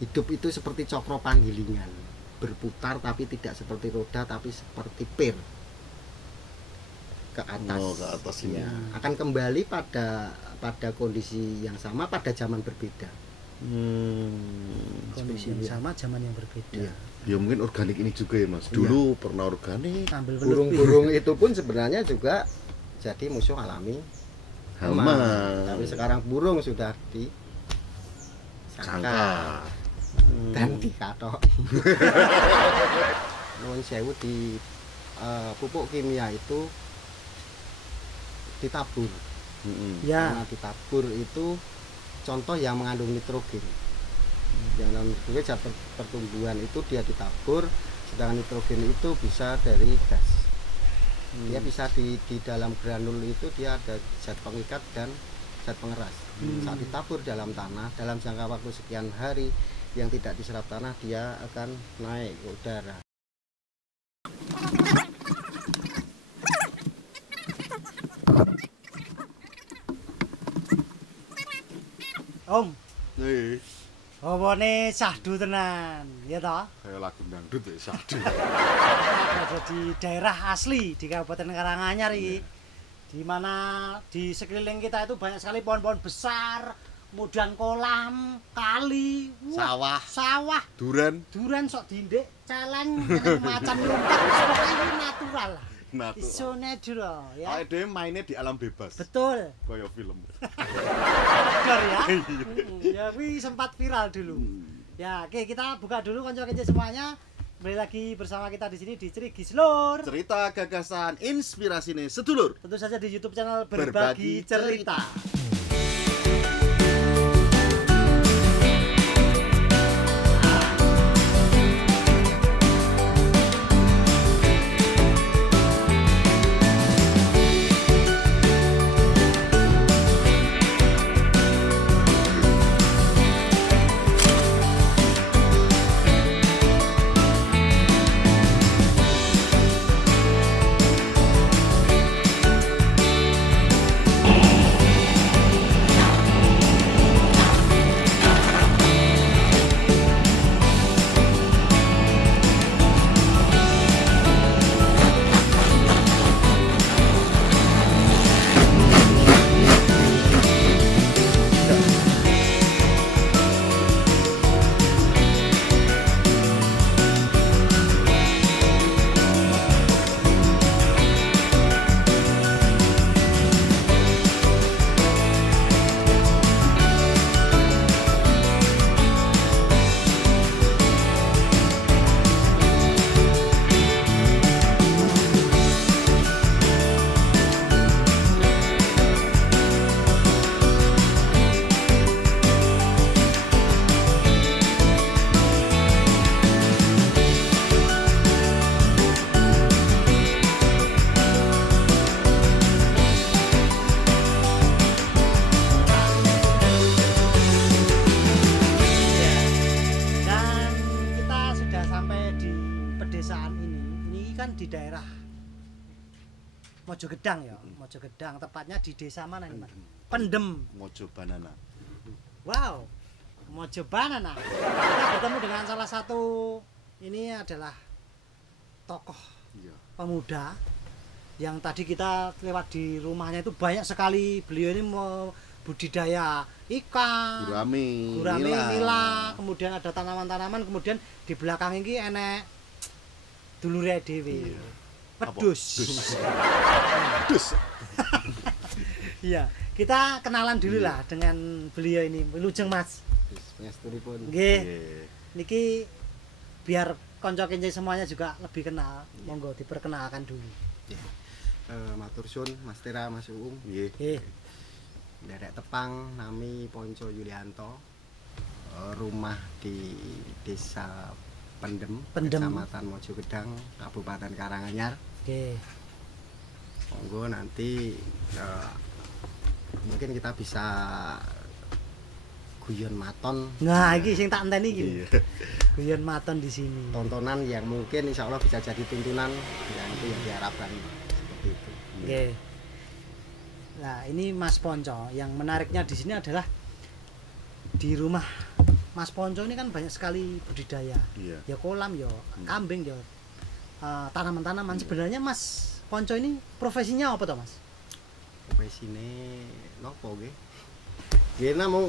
Hidup itu seperti cokro panggilingan, berputar tapi tidak seperti roda, tapi seperti pir ke atas. Oh, ke atas ini. Ya, akan kembali pada kondisi yang sama pada zaman berbeda. Kondisi yang sama, zaman yang berbeda. Ya. Ya mungkin organik ini juga ya Mas. Dulu pernah organik. Ambil Burung-burung itu pun sebenarnya juga jadi musuh alami Hama. Tapi sekarang burung sudah disangka dan dikatok. Nuwun sewu di pupuk kimia itu ditabur. Ya. Karena ditabur itu contoh yang mengandung nitrogen. Yang nitrogen zat pertumbuhan itu dia ditabur, sedangkan nitrogen itu bisa dari gas. Dia bisa di dalam granul itu dia ada zat pengikat dan zat pengeras. Saat ditabur dalam tanah dalam jangka waktu sekian hari yang tidak diserap tanah, dia akan naik ke udara. Om, Nih, nih syahdu tenan, ya toh? kayak lagu dangdut ya syahdu. Ada di daerah asli di Kabupaten Karanganyar ini, di mana di sekeliling kita itu banyak sekali pohon-pohon besar, kemudian kolam, kali, sawah, Duran. sok dindek, celeng, macan lumpat, pokoknya ini natural lah. Iso natural ya. Awake dhewe mainnya di alam bebas. Betul. Kayak film. Betul ya. Ya wih sempat viral dulu. Ya, oke kita buka dulu konco-konco semuanya. Kembali lagi bersama kita di sini di Cerigis Lur. Cerita gagasan inspirasi nih sedulur. Tentu saja di YouTube channel Berbagi Cerita. Di daerah Mojogedang ya, Mojogedang, tepatnya di desa mana nih Mas? Pendem. Mojo Banana. Wow, Mojo Banana. Kita bertemu dengan salah satu, ini adalah tokoh pemuda yang tadi kita lewat di rumahnya itu banyak sekali. Beliau ini mau budidaya ikan, gurame, nila, kemudian ada tanaman-tanaman, kemudian di belakang ini enek dulure dhewe. Pedus. Dus. Iya, kita kenalan dulu lah dengan beliau ini. Wilujeng Mas. Pangestunipun. Nggih. Niki biar kanca-kanca semuanya juga lebih kenal. Monggo diperkenalkan dulu. Matur suwun Mas Tera, Mas Uung. Nggih. Derek Tepang, nami Ponco Yulianto. Rumah di Desa Pendem, Kecamatan Mojogedang, Kabupaten Karanganyar. Oke. Monggo nanti mungkin kita bisa guyon maton. Nah, iki sing tak enteni iki. Guyon maton di sini. Tontonan yang mungkin insya Allah bisa jadi tuntunan, ya itu yang diharapkan seperti itu. Oke. Nah, ini Mas Ponco. Yang menariknya di sini adalah di rumah Mas Ponco ini kan banyak sekali budidaya. Iya. Ya kolam, ya kambing, ya tanaman-tanaman. Sebenarnya Mas Ponco ini profesinya apa toh, Mas? Profesine nopo nggih? Nggih namung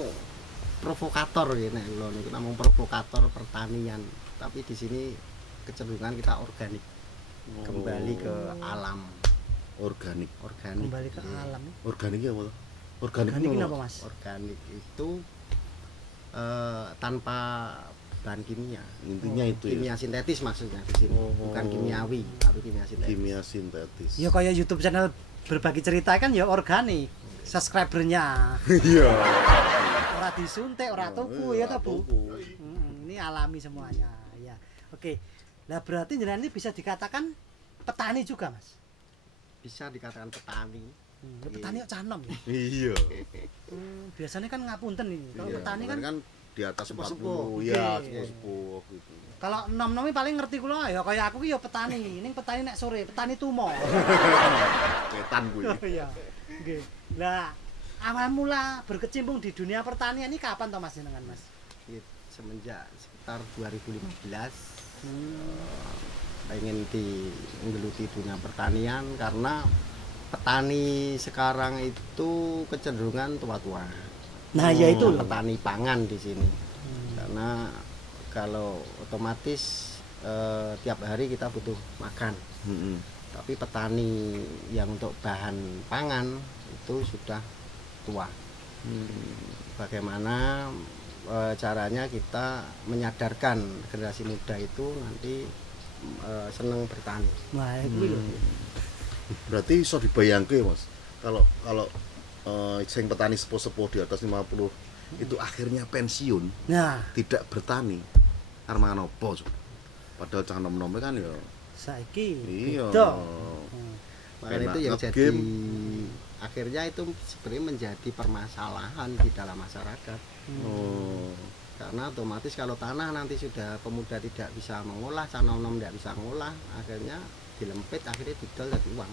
provokator nggih nek kula niku namung provokator pertanian. Tapi di sini kecenderungan kita organik. Kembali ke alam. Organik. Kembali ke Iya. alam. Organik ya apa? Organik Organik itu ini apa? apa, Mas? Organik itu tanpa bahan kimia. Intinya itu ya. Kimia sintetis maksudnya di sini. Oh. Bukan kimiawi, tapi kimia sintetis. Kimia sintetis. Ya kayak YouTube channel berbagi cerita kan ya organik. Subscribernya Iya. ora disuntik, ora tuku ya toh, Bu. Tuku. Ini alami semuanya. Ya. Oke. Lah berarti jenengan ini bisa dikatakan petani juga, Mas. Bisa dikatakan petani. Ya, petani kok canom ya. Iya. Biasanya kan ngapunten ini. Kalau Iya, petani kan kan di atas sepuh-sepuh. 40 ya, Oke. sepuh gitu. kalau nom-nomi paling ngerti kula ya kayak aku ki ya petani. Ini petani nek sore, petani tumo. Ketan kuwi. Iya. Nggih. Lah awal mula berkecimpung di dunia pertanian ini kapan toh Mas jenengan, Mas? Semenjak sekitar 2015 pengen menggeluti dunia pertanian karena petani sekarang itu kecenderungan tua-tua. Nah, ya itu loh. Petani pangan di sini. Karena kalau otomatis tiap hari kita butuh makan. Heeh. Tapi petani yang untuk bahan pangan itu sudah tua. Bagaimana caranya kita menyadarkan generasi muda itu nanti seneng bertani. Nah, itu lho. Berarti iso dibayangke ya, Mas. Kalau sing petani sepuh-sepuh di atas 50 itu akhirnya pensiun, Nah, tidak bertani. Armangan apa? Padahal cah nom-nome kan ya saiki iya. beda. Makanya itu yang jadi akhirnya itu sebenarnya menjadi permasalahan di dalam masyarakat. Oh. Karena otomatis kalau tanah nanti sudah pemuda tidak bisa mengolah, canom-nom tidak bisa mengolah, akhirnya dilempit, akhirnya didol jadi uang.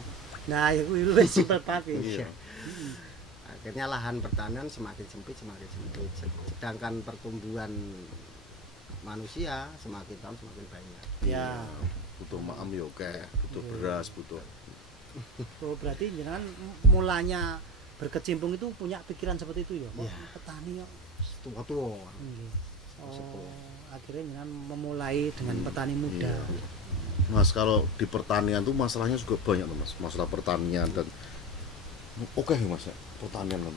Nah, itu luwih simpel banget. Iya. Akhirnya lahan pertanian semakin sempit. Sedangkan pertumbuhan manusia semakin tahun semakin banyak. Ya. Butuh maam ya oke, butuh beras, butuh. Oh, berarti jenengan mulanya berkecimpung itu punya pikiran seperti itu ya? Iya. Petani kok. Tua-tua. Nggih. Sepuh. Oh, akhirnya jenengan memulai dengan petani muda. Iya. Mas, kalau di pertanian tuh masalahnya juga banyak tuh, Mas. Masalah pertanian dan oke ya, Mas, ya? Pertanian kan.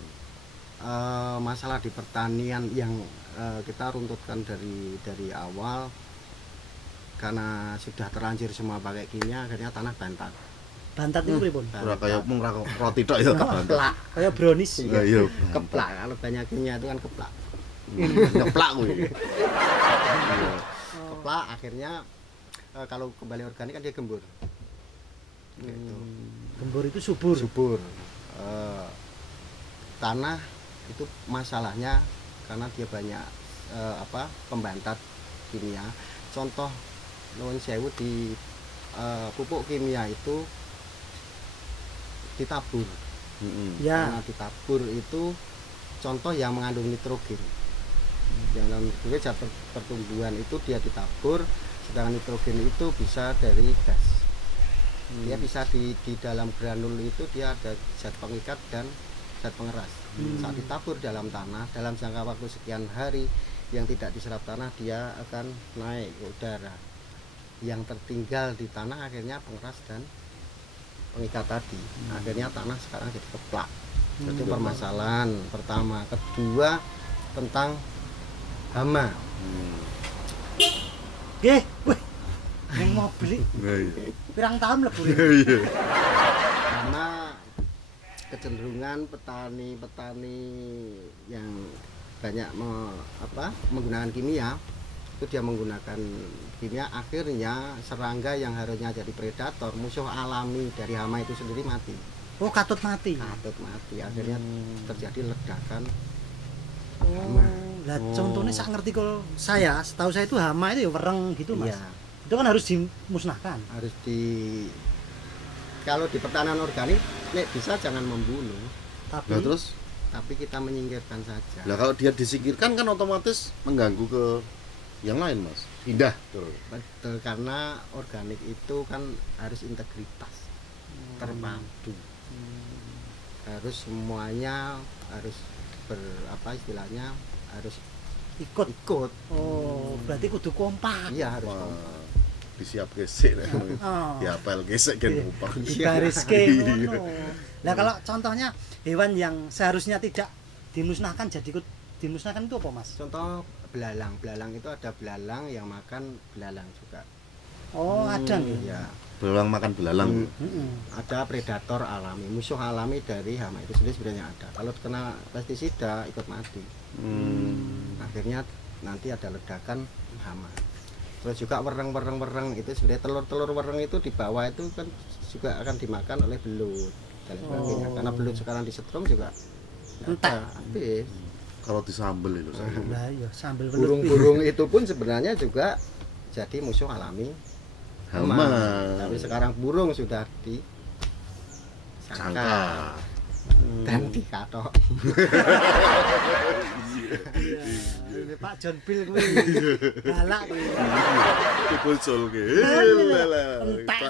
Masalah di pertanian yang kita runtutkan dari awal karena sudah terlanjur semua pakai kimia, akhirnya tanah bantat. Bantat itu pripun? Ora kaya mung roti tok ya tak Keplak. Kayak brownies. Iya, iya. Keplak, kalau banyak kimia itu kan keplak. Ngeplak kuwi. Keplak akhirnya kalau kembali organik kan dia gembur. Gitu. Gembur itu subur. Subur. Tanah itu masalahnya karena dia banyak pembantat kimia. Contoh nuwun sewu di pupuk kimia itu ditabur. Ya. Karena ditabur itu contoh yang mengandung nitrogen. Yang mengandung nitrogen zat pertumbuhan itu dia ditabur, sedangkan nitrogen itu bisa dari gas. Dia bisa di dalam granul itu dia ada zat pengikat dan zat pengeras. Saat ditabur dalam tanah dalam jangka waktu sekian hari yang tidak diserap tanah dia akan naik ke udara. Yang tertinggal di tanah akhirnya pengeras dan pengikat tadi. Akhirnya tanah sekarang jadi keplak. Itu permasalahan pertama. Kedua tentang hama. Nggih, wih. Yang mobil Nah, iya. pirang tahun mlebu. Iya. Karena kecenderungan petani-petani yang banyak menggunakan kimia, itu dia menggunakan kimia, akhirnya serangga yang harusnya jadi predator, musuh alami dari hama itu sendiri mati. Oh, katut mati. Akhirnya terjadi ledakan Oh, hama. lah contohnya saya ngerti kalau saya, setahu saya itu hama itu ya wereng gitu, Mas. Iya, Itu kan harus dimusnahkan. harus kalau di pertanian organik nek bisa jangan membunuh. Tapi Nah, terus tapi kita menyingkirkan saja. Lah kalau dia disingkirkan kan otomatis mengganggu ke yang lain, Mas. Pindah. Betul, karena organik itu kan harus integritas, terpadu, harus semuanya harus istilahnya harus ikut. Oh, berarti kudu kompak. Iya, harus Wah, kompak. disiap gesek Oh. ya apel gesek kan kompak. Gariske Iya. ngono. Nah, kalau contohnya hewan yang seharusnya tidak dimusnahkan jadi ikut dimusnahkan itu apa, Mas? Contoh belalang. Belalang itu ada belalang yang makan belalang juga. Oh, ada nggih. Ya, Belalang makan belalang. Heeh. ada predator alami, musuh alami dari hama itu sendiri sebenarnya ada. Kalau kena pestisida ikut mati. Akhirnya nanti ada ledakan hama. Terus juga wereng itu sebenarnya telur wereng itu di bawah itu kan juga akan dimakan oleh belut dan sebagainya. Karena belut sekarang disetrum juga Entek. habis. Kalau disambel itu saya. Lah iya, sambel belut. Burung-burung itu pun sebenarnya juga jadi musuh alami Hama. Tapi sekarang burung sudah Sangka. disangka dan dikatok. Iya. Ini Pak John Bill kuwi. Galak kuwi. Itu bocol ke. Entek.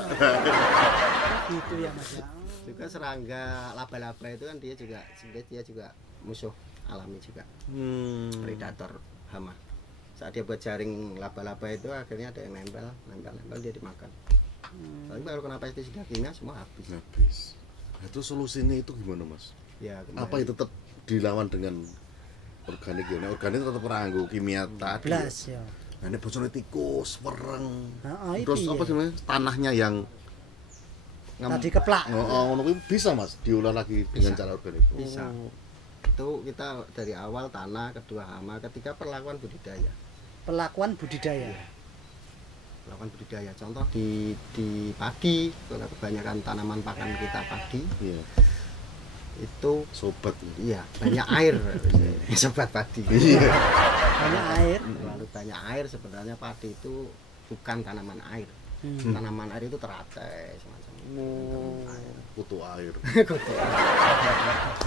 Gitu ya, Mas ya. Juga serangga laba-laba itu kan dia juga sebenarnya dia juga musuh alami juga, predator hama. Saat dia buat jaring laba-laba itu akhirnya ada yang nempel dia dimakan. Tapi kalau kena pestisida kimia semua habis. Nah, itu solusinya itu gimana, Mas? Ya, Apa itu tetap dilawan dengan organik ya? Nah, organik tetap nganggo kimia tadi. Blas ya. Nah, ini bocornya tikus, wereng. Heeh, Terus itu apa ya. sih namanya? Tanahnya yang Tadi keplak. ngono kuwi bisa, Mas, diolah lagi dengan Bisa. cara organik. Bisa. Itu kita dari awal tanah, kedua hama, ketiga perlakuan budidaya. Perlakuan budidaya. Perlakuan budidaya. Contoh di padi, kalau kebanyakan tanaman pakan kita padi, Iya, itu sobat. iya banyak air sobat padi. Iya. Banyak air. Terlalu banyak air sebenarnya padi itu bukan tanaman air. Tanaman air itu teratai semacam itu. Kutu air.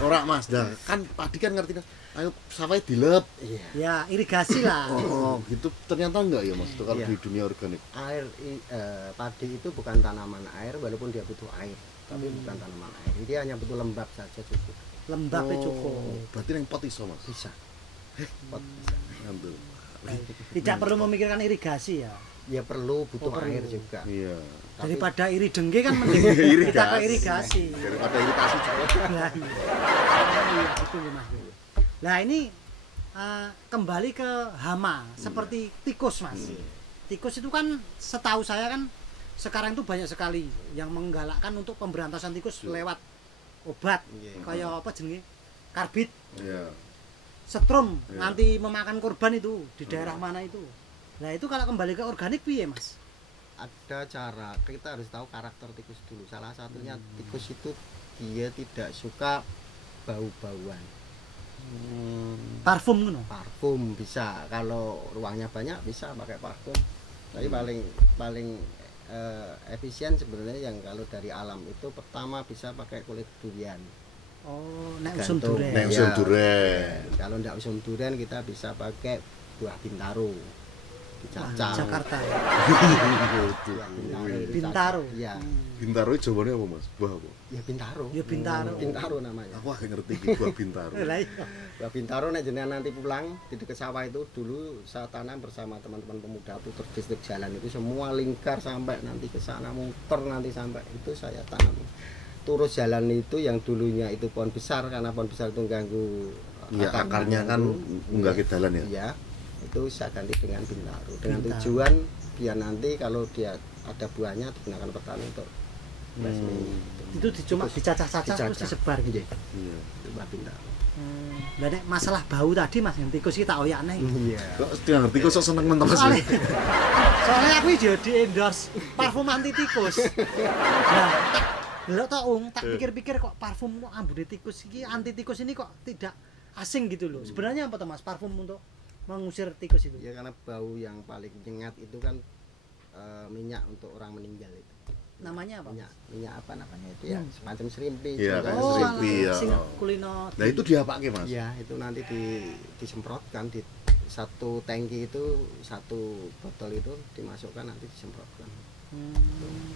Ora, Mas, dah kan padi kan ngerti kan. Ayo sawah dilep. Iya. Ya, irigasi lah. Oh, gitu ternyata enggak ya, Mas, itu kalau Iya. di dunia organik. Padi itu bukan tanaman air walaupun dia butuh air, tapi bukan tanaman air. Dia hanya butuh lembab saja cukup. Lembabnya cukup. Berarti yang pot iso, Mas. Bisa. Pot bisa. Ngantuk. Tidak perlu memikirkan irigasi ya. Ya perlu butuh Oh, perlu. air juga. Iya. Daripada iri dengge kan mending kita ke irigasi. Daripada iritasi juga. Lah, iya, itu ya, Mas. Nah, ini kembali ke hama seperti tikus, Mas. Tikus itu kan setahu saya kan sekarang itu banyak sekali yang menggalakkan untuk pemberantasan tikus lewat obat. Iya. Kayak apa jenenge? Karbit, Iya. setrum Iya. nanti memakan korban itu di daerah mana itu. Nah, itu kalau kembali ke organik piye, Mas? Ada cara, kita harus tahu karakter tikus dulu. Salah satunya tikus itu dia tidak suka bau-bauan. Parfum ngono. Parfum bisa, kalau ruangnya banyak bisa pakai parfum. Tapi paling efisien sebenarnya yang kalau dari alam itu pertama bisa pakai kulit durian. Oh, nek usum Gantung. duren. Nek usum duren. Kalau ndak usum duren kita bisa pakai buah bintaro. Dicacah. Jakarta. Buah Bintaro. Iya, Bintaro jawabannya apa, Mas? Buah apa? ya bintaro. Ya Bintaro. Bintaro namanya. Aku agak ngerti iki buah bintaro. Lah iya. Buah bintaro nek jenengan nanti pulang di dekat sawah itu dulu saya tanam bersama teman-teman pemuda itu terus distrik jalan itu semua lingkar sampai nanti ke sana muter nanti sampai itu saya tanam. Terus jalan itu yang dulunya itu pohon besar karena pohon besar itu ganggu Iya, akarnya kan nggak ke dalan ya. Iya, itu saya ganti dengan bintaro dengan Bintaro. tujuan biar nanti kalau dia ada buahnya digunakan petani untuk basmi. Itu cuma dicacah-cacah terus Dicacah. disebar gitu. Iya. Itu buah bintaro. Lah nek masalah bau tadi Mas yang tikus iki tak oyakne. Iya. Kok dia ngerti kok sok seneng men Mas. Soalnya, soalnya aku iki di endorse parfum anti tikus. Nah, lho tok tak pikir-pikir kok parfum kok ambune tikus iki anti tikus ini kok tidak asing gitu loh. Sebenarnya apa tuh Mas parfum untuk mengusir tikus itu? Ya karena bau yang paling nyengat itu kan minyak untuk orang meninggal itu. namanya apa? Minyak apa namanya itu ya, semacam serimpi. Iya, juga. kayak Oh, serimpi, ya. sing kulino. Nah itu diapake Mas? Iya, itu nanti disemprotkan di satu tangki itu, satu botol itu dimasukkan nanti disemprotkan.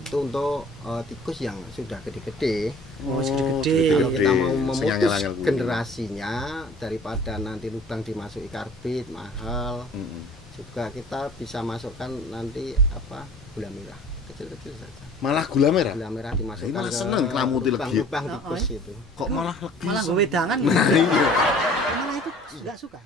Itu untuk tikus yang sudah gede-gede. Oh, gede-gede. Kalau kita mau memutus Senyangel-angel. generasinya, daripada nanti lubang dimasuki karbit mahal, juga kita bisa masukkan nanti apa, gula merah kecil-kecil saja. Malah gula merah. Gula merah dimasukkan Ini malah ke seneng kelamuti legi. lubang tikus itu. Kok malah legi? Malah gue wedangan. Nah, iya. Malah itu enggak suka.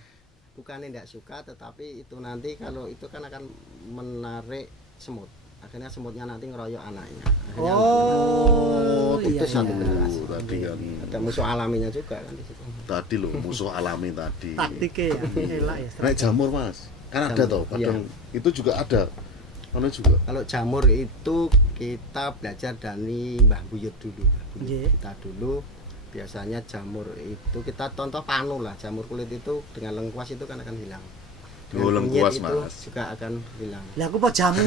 Bukannya tidak suka, tetapi itu nanti kalau itu kan akan menarik semut. Akhirnya semutnya nanti ngeroyok anaknya. Akhirnya Oh, itu satu iya. generasi. Tadi kan. Ada musuh alaminya juga kan di situ. Tadi loh musuh alami tadi. Taktiknya ya, elak ya. Naik jamur Mas. Kan ada Jamur, toh, kadang iya. itu juga ada. Mana juga. Kalau jamur itu kita belajar dari Mbah Buyut dulu. Mbah Buyut Nggih. kita dulu biasanya jamur itu kita contoh panu lah, jamur kulit itu dengan lengkuas itu kan akan hilang. Oh, Dengan lengkuas, kunyit itu Mas. juga akan hilang. Lah aku kok jamur.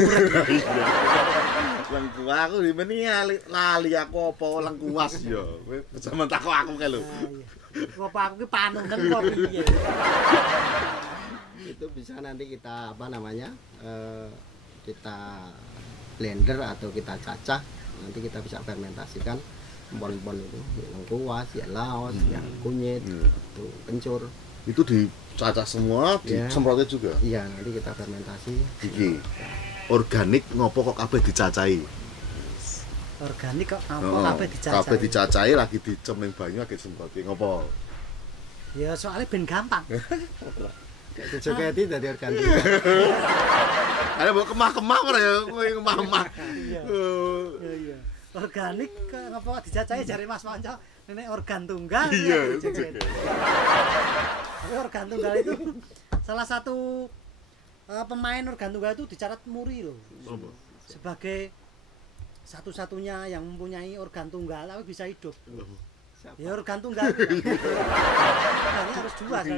Lengkuas aku di meni lali aku apa lengkuas ya. Kowe sama takok aku kae lho. Nah, iya. Kok aku ki panunden kok piye. Itu bisa nanti kita apa namanya kita blender atau kita cacah, nanti kita bisa fermentasikan bon-bon itu ya lengkuas, ya laos, ya kunyit, itu kencur. Itu dicacah semua, Iya. disemprotnya juga. Iya, nanti kita fermentasi. Iki organik ngopo kok kabeh dicacahi? Organik kok apa Heeh, kabeh dicacah. kabeh dicacahi lagi dicem ning banyu lagi disemproti ngopo? Ya soalnya ben gampang. Kayak dijogeti dari organik. Ada bawa kemah-kemah ora ya kowe kemah-kemah. Iya. Oh. Iya iya. Organik kok ngapa dicacahi jare Mas Manca nenek organ tunggal. Iya, ya, itu dijogeti. Tapi organ tunggal itu salah satu pemain organ tunggal itu dicatat muri loh. Apa? Sebagai satu-satunya yang mempunyai organ tunggal tapi bisa hidup. Ya organ tunggal. Organnya harus dua kan.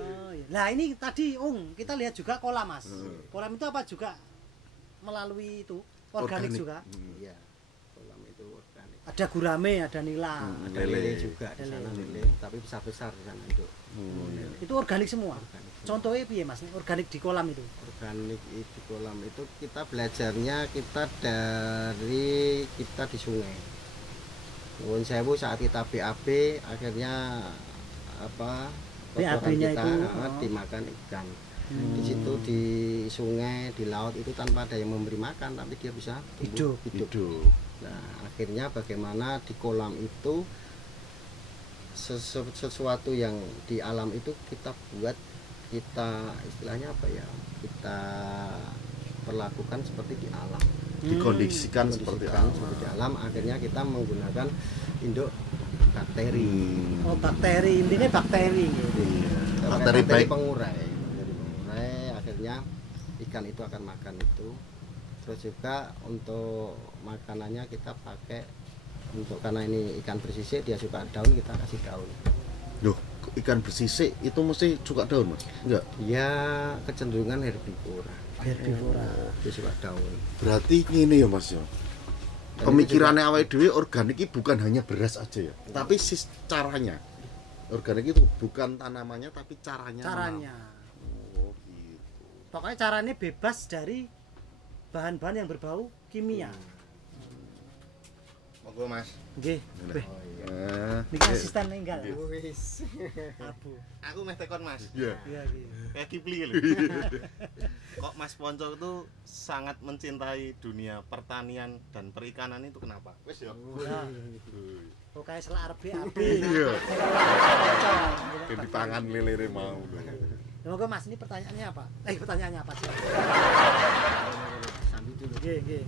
Oh, iya. Nah ini tadi kita lihat juga kolam Mas. Kolam itu apa juga melalui itu organik juga. Iya. Kolam itu organik. Ada gurame, ada nila. Ada lele juga di sana, lele, tapi besar-besar di sana itu. Itu organik semua. Organik. Contohnya piye Mas? Organik di kolam itu. Organik di kolam itu kita belajarnya kita dari kita di sungai. Nuwun sewu saat kita BAB akhirnya apa kotoran BAB-nya kita itu, dimakan ikan. Di situ di sungai, di laut itu tanpa ada yang memberi makan tapi dia bisa tumbuh, hidup. Nah, akhirnya bagaimana di kolam itu sesuatu yang di alam itu kita buat, kita istilahnya apa ya, kita perlakukan seperti di alam, Dikondisikan seperti Dikondisikan apa? seperti di alam. Akhirnya kita menggunakan induk bakteri. Oh bakteri, intinya bakteri. Bakteri baik. Pengurai, akhirnya ikan itu akan makan itu. Terus juga untuk makanannya kita pakai, untuk karena ini ikan bersisik dia suka daun, kita kasih daun. Loh, ikan bersisik itu mesti suka daun Mas? Enggak. Dia kecenderungan herbivora. Herbivora. Dia suka daun. Berarti ini ya Mas ya. Dan Pemikirannya awake dhewe organik itu bukan hanya beras aja ya, tapi caranya. Organik itu bukan tanamannya tapi caranya. Caranya. Oh, gitu. Pokoknya caranya bebas dari bahan-bahan yang berbau kimia. Monggo Mas. Nggih. Weh, Nah, niki asisten ninggal. Wis. Abu. Aku meh tekon Mas. iya. Iya, iya. Kayak Kipli lho. Kok Mas Ponco itu sangat mencintai dunia pertanian dan perikanan itu kenapa? Wis ya. Nah, pokoknya selak arep BAB. Iya. Cocok. Yang dipangan lelere mau. Semoga Mas ini pertanyaannya apa? Pertanyaannya apa sih? Sambil dulu. Nggih, nggih.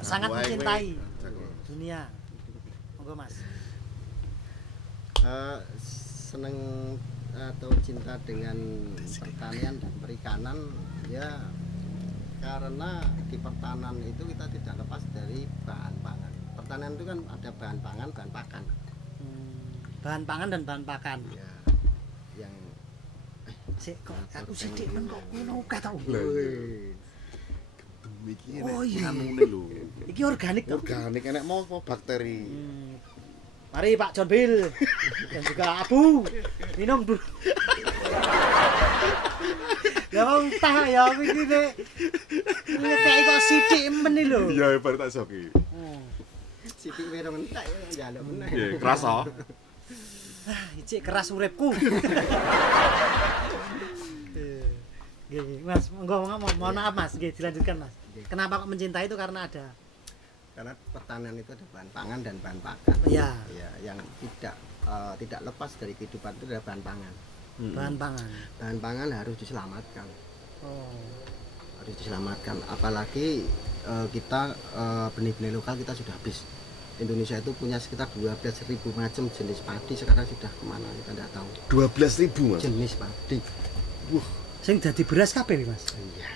Sangat Wae, mencintai wae. dunia. Monggo Mas. Seneng atau cinta dengan pertanian dan perikanan ya karena di pertanian itu kita tidak lepas dari bahan pangan. Pertanian itu kan ada bahan pangan, bahan pakan. Bahan pangan dan bahan pakan. Ya, yang Sik kok aku sithik men kok ngono kae tau. Wih, Iki Oh, iya. anune lho. Iki organik toh. Organik enek mau bakteri. Mari Pak John Bill dan juga Abu minum dulu. Ya wong tah ya iki nek kayak kok sithik men lho. Iya, baru tak soki. Sithik wero entek ya njaluk meneh. Iya, kerasa. Ah, icik keras uripku. Nggih, Mas, monggo mohon maaf Mas, nggih dilanjutkan Mas. Kenapa kok mencintai itu karena ada Karena pertanian itu ada bahan pangan dan bahan pakan. ya Ya, yang tidak lepas dari kehidupan itu adalah bahan pangan. bahan pangan. Bahan pangan harus diselamatkan. Oh. Harus diselamatkan. Apalagi kita benih-benih lokal kita sudah habis. Indonesia itu punya sekitar 12.000 macam jenis padi, sekarang sudah kemana kita tidak tahu. 12.000, Mas. Jenis padi. Sing dadi beras kabeh Mas. Iya.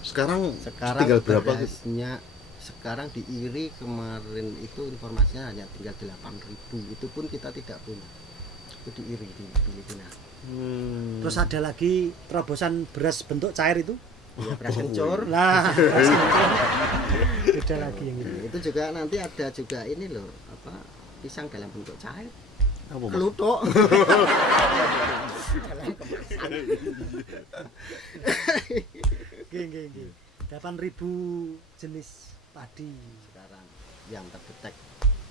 Sekarang Sekarang tinggal berapa gitu? berasnya sekarang diiri kemarin itu informasinya hanya tinggal 8.000. Itu pun kita tidak punya. Itu diiri di Filipina. Terus ada lagi terobosan beras bentuk cair itu. Ya, beras kencur. Lah, beras kencur. Beda lagi yang ini. Itu juga nanti ada juga ini loh, apa pisang dalam bentuk cair. Apa, Mas? Kelutuk. Nggih. 8.000 jenis padi Sekarang yang terdetek.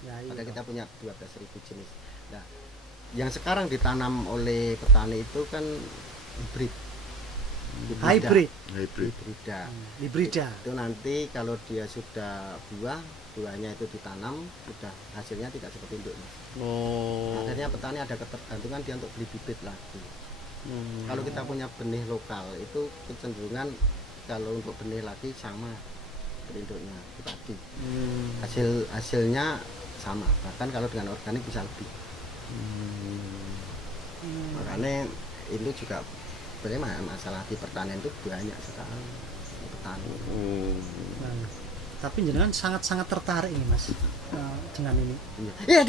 ya Ada iya. kita punya 12.000 jenis. Nah, yang sekarang ditanam oleh petani itu kan hibrid. Hybrid, Hybrid. hibrida. Itu nanti kalau dia sudah buahnya itu ditanam, sudah hasilnya tidak seperti induknya. Oh. Akhirnya petani ada ketergantungan dia untuk beli bibit lagi. Kalau kita punya benih lokal itu kecenderungan kalau untuk benih lagi sama induknya di padi. Hasilnya sama, bahkan kalau dengan organik bisa lebih. Makanya itu juga sebenarnya masalah di pertanian itu banyak sekali petani. Nah, tapi jenengan sangat-sangat tertarik ini Mas dengan ini. Iya,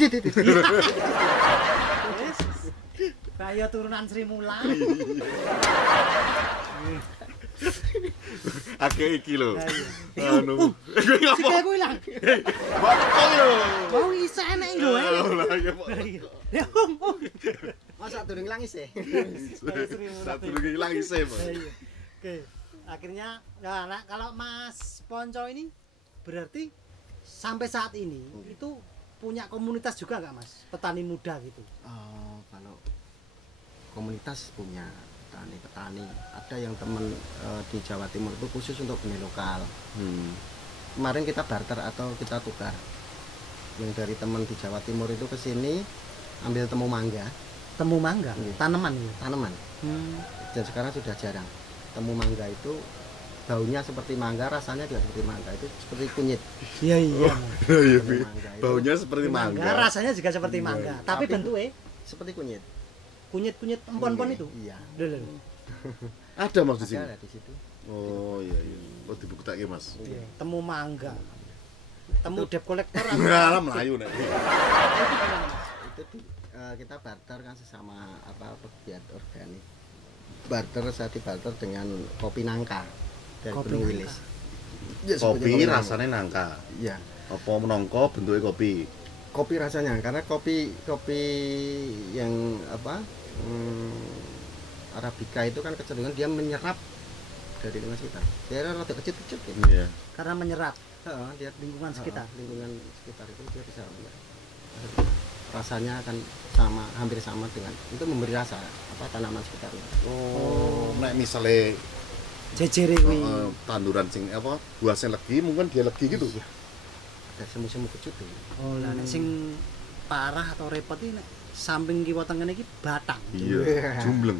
Kayak turunan Sri Mulang. Akeh iki lho. Iya. Anu. Sik aku ilang. Bakal yo. Mau isa enek lho. Lah ya, Pak. Ya, Masa durung langis ya? Satu lagi hilang isih, Pak. Iya. Oke, akhirnya nah, kalau Mas Ponco ini berarti sampai saat ini itu punya komunitas juga nggak Mas? Petani muda gitu. Oh, kalau komunitas punya petani-petani. Ada yang teman di Jawa Timur itu khusus untuk benih lokal. Kemarin kita barter atau kita tukar. Yang dari teman di Jawa Timur itu ke sini ambil temu mangga, Temu mangga, Iya. tanaman ya. tanaman. Dan sekarang sudah jarang. Temu mangga itu baunya seperti mangga, rasanya juga seperti mangga. Itu seperti kunyit. Iya. Iya, Temu Bi. mangga itu Baunya seperti mangga. Rasanya juga seperti mangga, tapi Tapi- bentuknya seperti kunyit. kunyit empon-empon itu. Iya. Lho. Ada Mas di sini. Ada di situ. Oh iya. Oh dibuktekke, Mas. Iya, temu mangga. Temu debt collector Ngalam Melayu nek. Itu kita barter kan sesama pegiat organik. Barter saya dibarter dengan kopi nangka dari Kopi Gunung nangka. Wilis. Ya, Kopi seperti rasanya nangka. Iya, Apa menongko bentuknya kopi. kopi rasanya karena kopi yang Arabica itu kan kecenderungan dia menyerap dari lingkungan sekitar. Dia rada kecil-kecil gitu. Iya. karena menyerap Dia lingkungan sekitar. lingkungan sekitar itu dia bisa menyerap. Rasanya akan hampir sama dengan itu memberi rasa tanaman sekitarnya. Oh, nek misale Jejere kuwi. tanduran sing buah sing legi mungkin dia legi gitu. Ada semu-semu kecut tuh. Oh, lah nek sing parah atau repot iki nek samping kiwa tengene iki batang. Iya, jumbleng.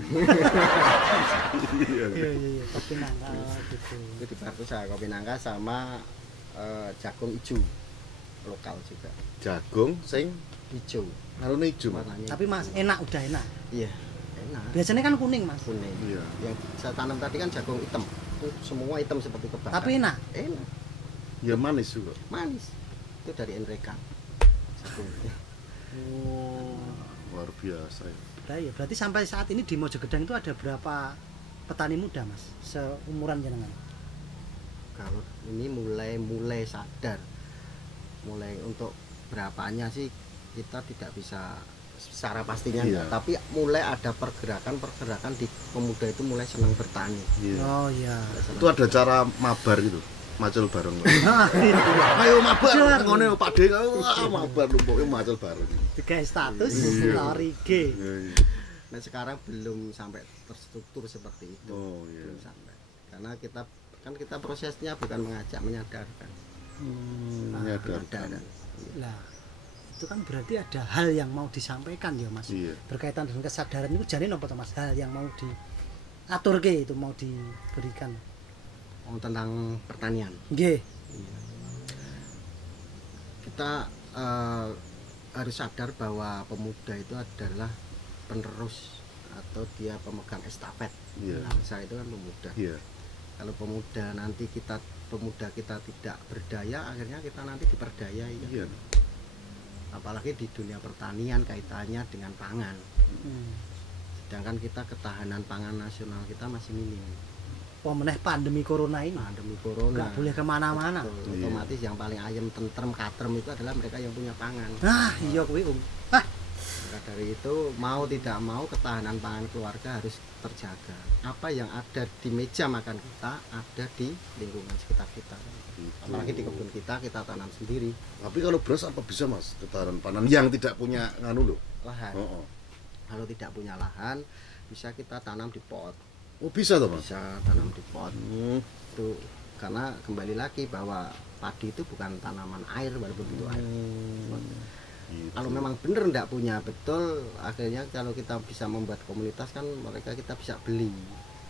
Iya. Iya, tapi nangka gitu. Itu dibantu saya kopi nangka sama jagung hijau lokal juga. Jagung sing Hijau ngarone ijo. warnanya. Tapi Mas, enak udah enak. Iya, enak. Biasanya kan kuning, Mas. Kuning. Iya. Yang saya tanam tadi kan jagung hitam. Itu semua hitam seperti kebakar. Tapi enak. Enak, Ya manis juga. manis. Itu dari Enreka. Jagung. Oh. Luar biasa ya. Nah, ya, berarti sampai saat ini di Mojogedang itu ada berapa petani muda, Mas? Seumuran jenengan? kalau ini mulai sadar, mulai untuk berapanya sih kita tidak bisa secara pastinya Iya. enggak, tapi mulai ada pergerakan di pemuda itu mulai senang bertani. Iya. Oh iya. Itu ada cara mabar gitu, macul bareng. Nah, iya. Ayo mabar, Jar. ngene Pak De, mabar lumpuke macul bareng. Tiga status Iya. lari G. Iya, iya. Nah sekarang belum sampai terstruktur seperti itu. Oh, iya. Belum sampai. Karena kita prosesnya bukan mengajak, menyadarkan. Menyadarkan. Lah, itu kan berarti ada hal yang mau disampaikan ya Mas. Iya. Berkaitan dengan kesadaran itu jadi apa Mas? Hal yang mau diatur ke itu mau diberikan. Tentang pertanian. Nggih. Kita harus sadar bahwa pemuda itu adalah penerus atau dia pemegang estafet. Iya. Bangsa itu kan pemuda. Iya. Kalau pemuda kita tidak berdaya, akhirnya kita nanti diperdayai kan? Iya. Apalagi di dunia pertanian kaitannya dengan pangan. Hmm. Sedangkan kita ketahanan pangan nasional kita masih minim. Meneh pandemi corona ini Pandemi corona. nggak boleh kemana-mana. Betul. Iya. Otomatis yang paling ayam, tentrem, katrem itu adalah mereka yang punya pangan. Nah, iya kuwi Maka dari itu mau tidak mau ketahanan pangan keluarga harus terjaga. Apa yang ada di meja makan kita ada di lingkungan sekitar kita. Apalagi di kebun kita tanam sendiri. Tapi kalau beras apa bisa Mas ketahanan pangan yang tidak punya nganu loh? Lahan. Oh, oh. Kalau tidak punya lahan bisa kita tanam di pot. Oh bisa toh Mas? Bisa tanam di pot. Hmm. Itu karena kembali lagi bahwa padi itu bukan tanaman air walaupun itu air. Gitu. Kalau memang benar tidak punya betul, akhirnya kalau kita bisa membuat komunitas kan mereka kita bisa beli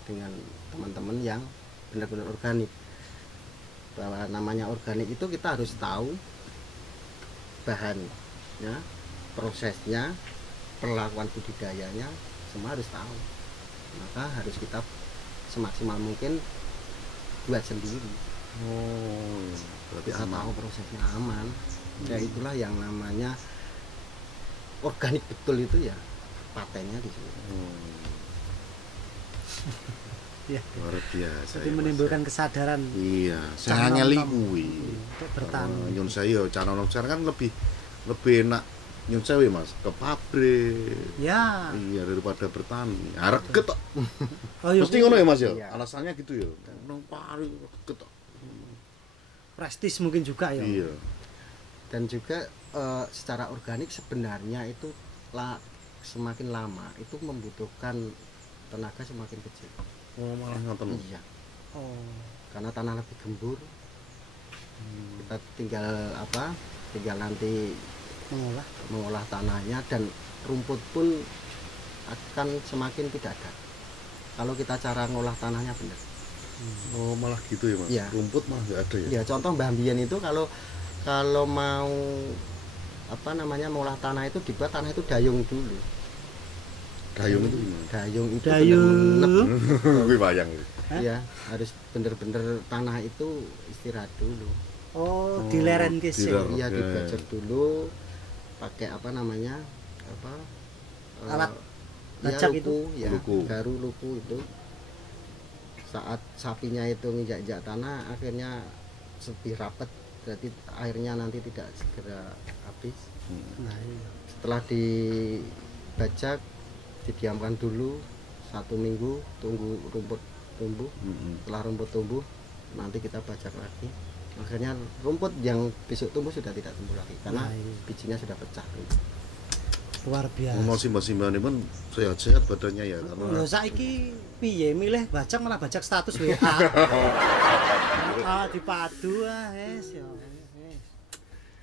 dengan teman-teman yang benar-benar organik. Bahwa namanya organik itu kita harus tahu bahannya, prosesnya, perlakuan budidayanya, semua harus tahu. Maka harus kita semaksimal mungkin buat sendiri. Oh, berarti Kita aman. tahu prosesnya aman. Ya itulah yang namanya organik betul itu ya patennya di sini. ya. Luar biasa. Jadi ya, Mas. menimbulkan kesadaran Iya, Canom saya ngeli nom. kuwi. untuk bertani. Nyun saya canon sekarang kan lebih enak nyun sewu Mas ke pabrik. Ya. Iya daripada bertani. Reget tok. Oh iya. Mesti ngono ya Mas ya. Iya. Alasannya gitu ya. Nang pari reget tok. Prestis mungkin juga ya. Iya. Dan juga secara organik sebenarnya itu semakin lama itu membutuhkan tenaga semakin kecil. Oh malah ngoten. Iya, Oh. karena tanah lebih gembur. Kita tinggal nanti mengolah tanahnya dan rumput pun akan semakin tidak ada. Kalau kita cara ngolah tanahnya benar. Oh malah gitu ya Mas. Iya. Rumput malah nggak ada ya. Ya contoh Mbah Mbien itu kalau mau mengolah tanah itu dibuat tanah itu dayung dulu. Dayung itu gimana? Dayung itu Dayung. Kuwi bayang. Hah? ya harus bener-bener tanah itu istirahat dulu. Oh, dileren ke sih. diler- Iya Oke. dibajak dulu pakai Alat ya, bajak luku, itu? ya Luku. garu luku itu. Saat sapinya itu nginjak-injak tanah akhirnya lebih rapat, jadi airnya nanti tidak segera habis. Nah, iya. Setelah dibajak didiamkan dulu 1 minggu, tunggu rumput tumbuh. Setelah rumput tumbuh nanti kita bajak lagi, akhirnya rumput yang besok tumbuh sudah tidak tumbuh lagi karena Nah, iya. bijinya sudah pecah. Luar Mau biasa. simbah-simbahnya pun sehat-sehat badannya ya karena Lho saiki piye milih bajak malah bajak status WA. Dipadu wes ya. Wes.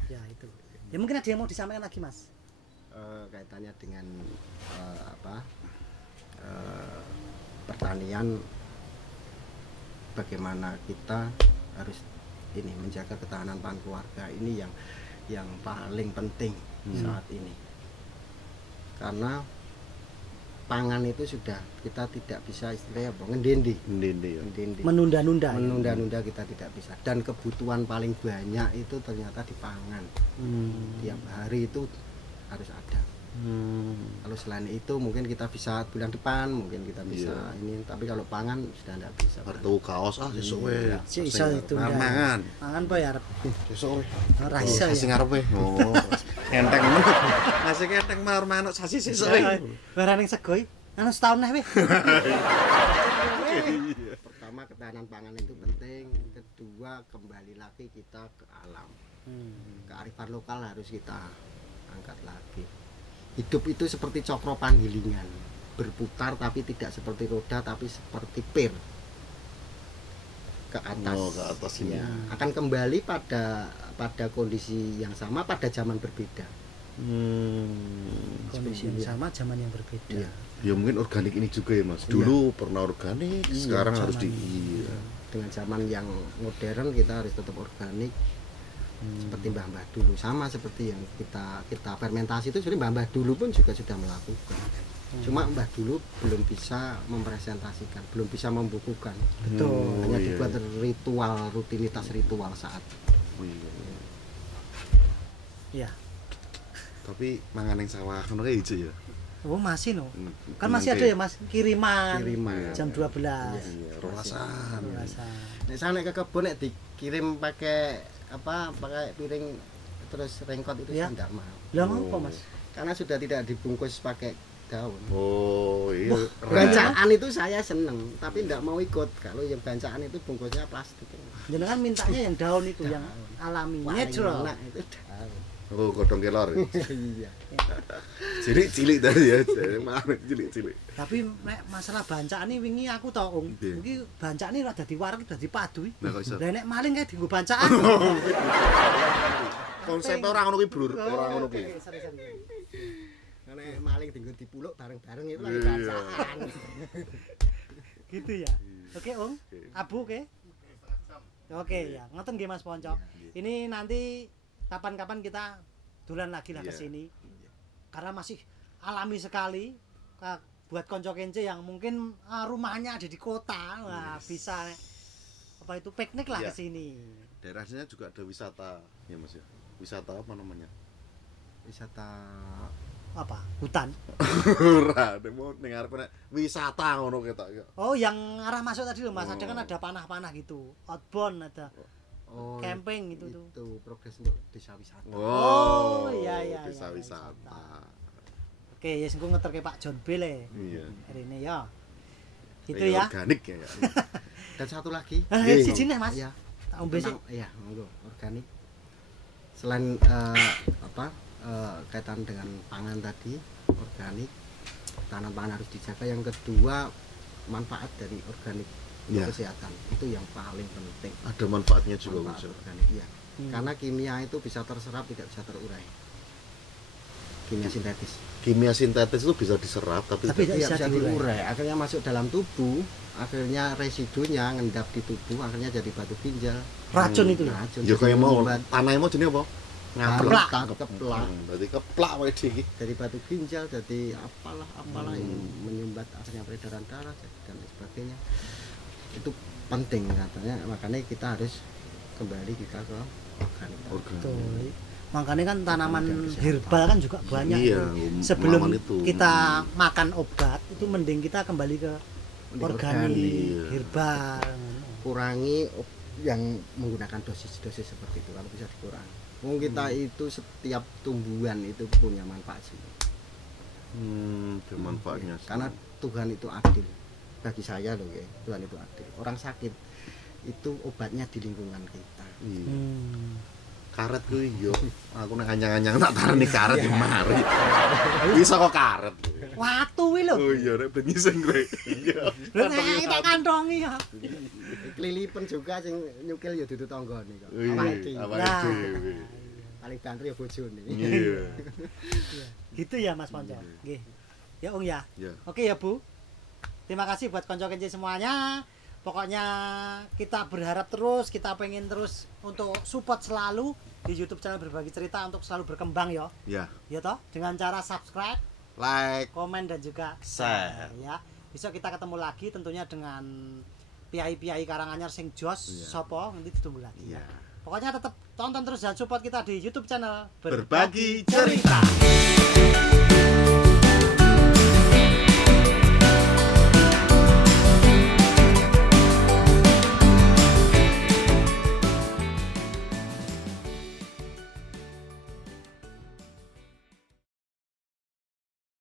Ya itu. Ya mungkin ada yang mau disampaikan lagi Mas. Kaitannya dengan pertanian, bagaimana kita harus ini menjaga ketahanan pangan keluarga ini yang paling penting saat ini, karena pangan itu sudah kita tidak bisa istilahnya ngendendi ndende ya. Menunda-nunda. ya? menunda-nunda kita tidak bisa, dan kebutuhan paling banyak itu ternyata di pangan. Tiap hari itu harus ada. Kalau selain itu mungkin kita bisa bulan depan, mungkin kita bisa ini, tapi kalau pangan sudah tidak bisa. Kartu kaos sesuk we. Si iso itu. Mangan. Mangan apa ya arep? Sesuk we. Ora iso Sing ya. ngarepe. Oh. Enteng men. Masih enteng mar manuk sasi sesuk we. Baraning sego anu setahun neh we. Pertama ketahanan pangan itu penting, kedua kembali lagi kita ke alam. Kearifan lokal harus kita angkat lagi. Hidup itu seperti cokro panggilingan, berputar tapi tidak seperti roda tapi seperti pir ke atas. Oh, ke atas ini. Ya, akan kembali pada kondisi yang sama pada zaman berbeda. Kondisi yang sama, zaman yang berbeda. Iya. Ya mungkin organik ini juga ya Mas. Dulu pernah organik, sekarang harus di Dengan zaman yang modern kita harus tetap organik. Seperti mbah-mbah dulu, sama seperti yang kita fermentasi itu sebenarnya mbah-mbah dulu pun juga sudah melakukan. Cuma mbah dulu belum bisa mempresentasikan, belum bisa membukukan. Betul. Hanya dibuat ritual, rutinitas ritual saat. Iya. Tapi mangan yang sawah ngono kae ijo ya. Oh masih no. Kan masih ada ya Mas kiriman. Jam 12. Iya, rolasan. Nek sampe ke kebun nek dikirim pakai piring terus rengkot itu ya. tidak mau. Lah apa Mas? Karena sudah tidak dibungkus pakai daun. Oh, iya. Bancaan itu saya seneng, tapi tidak mau ikut. Kalau yang bancaan itu bungkusnya plastik. Jangan mintanya yang daun itu yang alami, natural. Enak itu daun. Oh, godhong kelor. Iya. Cilik-cilik tadi ya. Mana cilik-cilik. Tapi nek masalah bancaan ini wingi aku tau iki bancaan ini rada diwarek dadi padu. Nah, kok iso? Lah nek maling kae dienggo bancaan. Konsepnya orang ngono kuwi, Blur. Orang ngono kuwi. Nek maling tinggal dipuluk bareng-bareng itu lagi bancaan. Gitu ya. Oke, Om. Abu oke. Oke ya, ngoten nggih Mas Ponco. Ini nanti kapan-kapan kita dolan lagi lah ke sini. Karena masih alami sekali. Buat konco kence yang mungkin rumahnya ada di kota, wah bisa apa itu piknik lah ke sini. Daerahnya juga ada wisata ya Mas ya. Wisata apa namanya? Wisata apa? Hutan. Ora, mau ning arep wisata ngono ketok ya. Oh, yang arah masuk tadi loh Mas, ada kan ada panah-panah gitu. Outbound ada. Camping gitu tuh. Itu progres untuk desa wisata. Oh, iya. Desa wisata. Oke, ya engko ngeterke Pak John Bele. Iya. Hari ini ya. Gitu ya. Organik ya. Dan satu lagi. Siji nih Mas. Iya. Tak ombe sih. Iya, monggo organik. Selain kaitan dengan pangan tadi, organik, tanaman pangan harus dijaga. Yang kedua, manfaat dari organik untuk kesehatan itu yang paling penting. Ada manfaatnya juga manfaat organik, iya. Karena kimia itu bisa terserap, tidak bisa terurai. Kimia sintetis. Kimia sintetis itu bisa diserap tapi tidak bisa diurai. Akhirnya masuk dalam tubuh, akhirnya residunya ngendap di tubuh, akhirnya jadi batu ginjal. Racun itu. Racun. Ya kayak mau tanahnya mau jenis apa? Keplak. Berarti keplak wae iki. Dari batu ginjal, jadi apalah yang menyumbat akhirnya peredaran darah dan lain sebagainya. Itu penting katanya, makanya kita harus kembali kita ke organik. Betul. Makanya kan tanaman herbal kan juga banyak. Iya, sebelum kita makan obat itu mending kita kembali ke organik, herbal. Kurangi yang menggunakan dosis-dosis seperti itu kalau bisa dikurangi. Kita itu setiap tumbuhan itu punya manfaat sih. Manfaatnya. Karena Tuhan itu adil. Bagi saya loh ya, Tuhan itu adil. Orang sakit itu obatnya di lingkungan kita. Karet kuwi yo. Aku nek anyang-anyang tak tarani karet yo mari. Bisa kok karet. Watu kuwi lho. Oh iya nek ben ngising kowe. Iya. Lho nek kita kantongi ya. Kelilipen juga sing nyukil ya dudu tanggane kok. Nah, paling banter ya bojone. Iya. Gitu ya Mas Ponco. Nggih. Ya Ung ya. Oke ya Bu. Terima kasih buat konco kence semuanya. Pokoknya kita berharap terus, kita pengen terus untuk support selalu di YouTube channel Berbagi Cerita untuk selalu berkembang ya. Iya. Ya toh, dengan cara subscribe, like, komen dan juga share. Ya. Besok kita ketemu lagi tentunya dengan piai-piai Karanganyar sing jos sopo nanti ditunggu lagi. Iya. Pokoknya tetap tonton terus dan support kita di YouTube channel Berbagi Cerita.